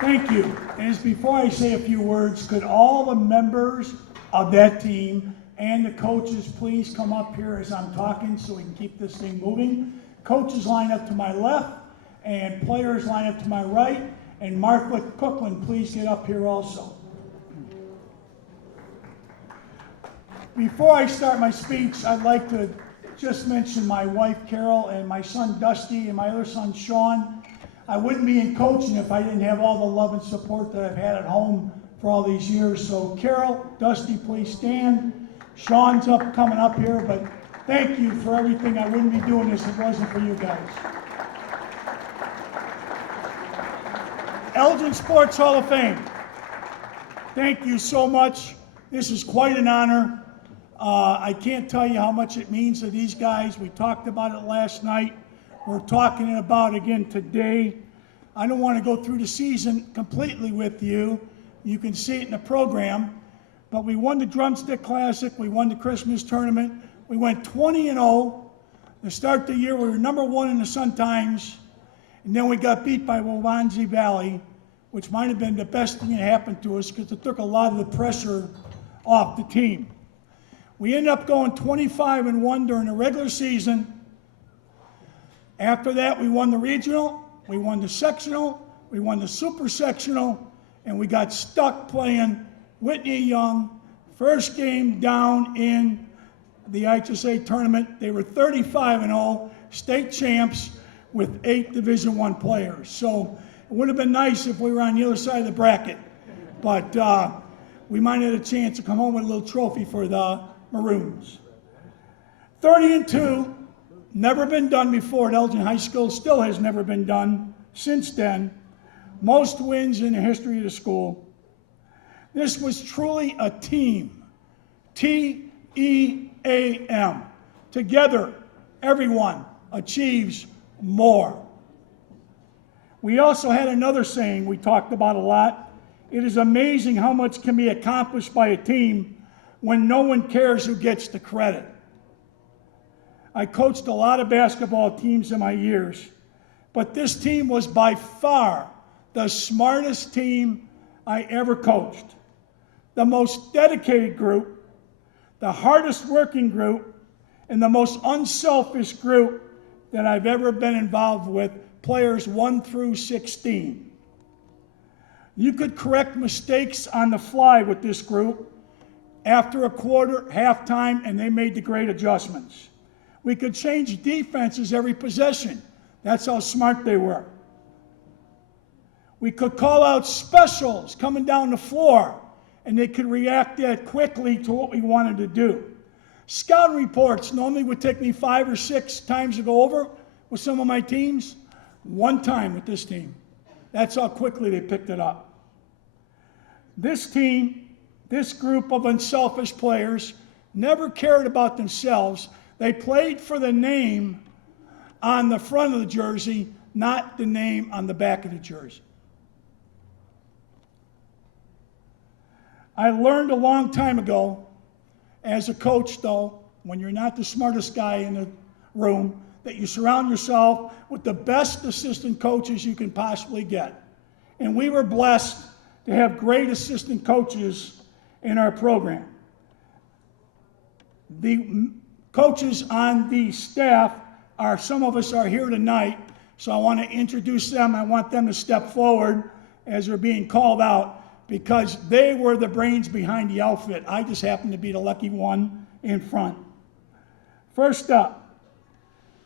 Thank you. And before I say a few words, could all the members of that team and the coaches please come up here as I'm talking so we can keep this thing moving. Coaches line up to my left and players line up to my right. And Martha Cookland, please get up here also. Before I start my speech, I'd like to just mention my wife Carol and my son Dusty and my other son Sean. I wouldn't be in coaching if I didn't have all the love and support that I've had at home for all these years. So Carol, Dusty, please stand. Sean's coming up here, but thank you for everything. I wouldn't be doing this if it wasn't for you guys. Elgin Sports Hall of Fame. Thank you so much. This is quite an honor. I can't tell you how much it means to these guys. We talked about it last night. We're talking about it again today. I don't want to go through the season completely with you. You can see it in the program. But we won the Drumstick Classic. We won the Christmas Tournament. We went 20-0. To start the year, we were #1 in the Sun-Times. And then we got beat by Waubonsie Valley, which might have been the best thing that happened to us because it took a lot of the pressure off the team. We ended up going 25-1 during the regular season. After that, we won the regional, we won the sectional, we won the super sectional, and we got stuck playing Whitney Young. First game down in the IHSA tournament. They were 35-0, state champs with 8 Division I players. So it would have been nice if we were on the other side of the bracket, but we might have had a chance to come home with a little trophy for the Maroons. 30-2, never been done before at Elgin High School, still has never been done since then. Most wins in the history of the school. This was truly a team, T-E-A-M. Together, everyone achieves more. We also had another saying we talked about a lot. It is amazing how much can be accomplished by a team when no one cares who gets the credit. I coached a lot of basketball teams in my years, but this team was by far the smartest team I ever coached. The most dedicated group, the hardest working group, and the most unselfish group that I've ever been involved with, players 1 through 16. You could correct mistakes on the fly with this group after a quarter, halftime, and they made the great adjustments. We could change defenses every possession. That's how smart they were. We could call out specials coming down the floor, and they could react that quickly to what we wanted to do. Scouting reports normally would take me 5 or 6 times to go over with some of my teams. 1 time with this team. That's how quickly they picked it up. This team, this group of unselfish players, never cared about themselves. They played for the name on the front of the jersey, not the name on the back of the jersey. I learned a long time ago, as a coach though, when you're not the smartest guy in the room, that you surround yourself with the best assistant coaches you can possibly get. And we were blessed to have great assistant coaches in our program. The coaches on the staff some of us are here tonight, so I want to introduce them. I want them to step forward as they're being called out because they were the brains behind the outfit. I just happened to be the lucky one in front. First up,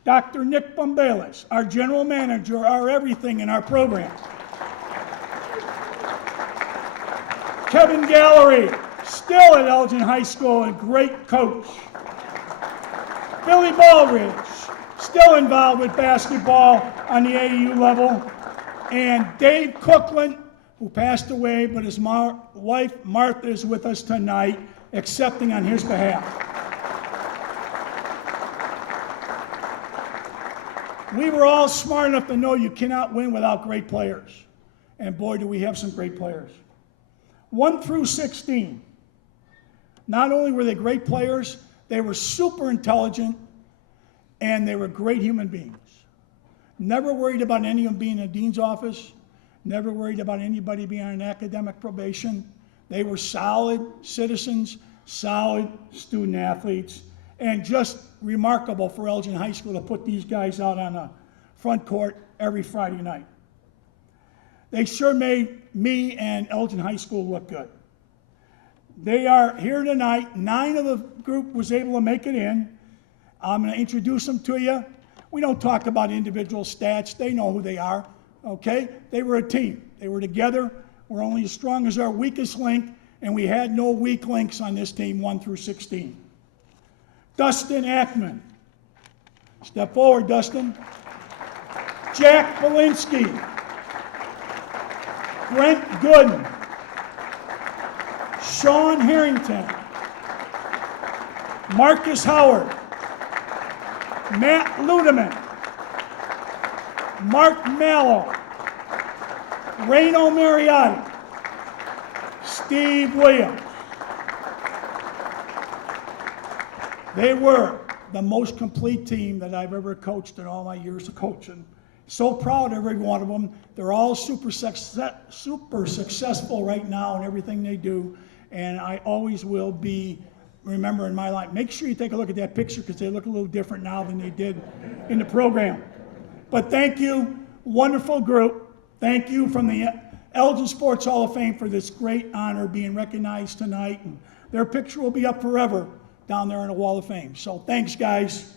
Dr. Nick Bombalis, our general manager, our everything in our program. Kevin Gallery, still at Elgin High School, a great coach. Billy Baldridge, still involved with basketball on the AAU level. And Dave Cookland, who passed away, but his wife Martha is with us tonight, accepting on his behalf. We were all smart enough to know you cannot win without great players. And boy, do we have some great players. 1 through 16. Not only were they great players, they were super intelligent, and they were great human beings. Never worried about any of them being in the dean's office. never worried about anybody being on academic probation. They were solid citizens, solid student athletes, and just remarkable for Elgin High School to put these guys out on the front court every Friday night. They sure made me and Elgin High School look good. They are here tonight. 9 of the group was able to make it in. I'm going to introduce them to you. We don't talk about individual stats. They know who they are, okay? They were a team. They were together. We're only as strong as our weakest link, and we had no weak links on this team 1 through 16. Dustin Ackman. Step forward, Dustin. Jack Belinsky. Brent Gooden. Sean Harrington. Marcus Howard. Matt Ludeman. Mark Mallow. Reno Mariotti. Steve Williams. They were the most complete team that I've ever coached in all my years of coaching. So proud of every one of them. They're all super successful right now in everything they do, and I always will be remember in my life. Make sure you take a look at that picture because they look a little different now than they did in the program. But thank you, wonderful group. Thank you from the Elgin Sports Hall of Fame for this great honor being recognized tonight. And their picture will be up forever down there in the Wall of Fame. So thanks, guys.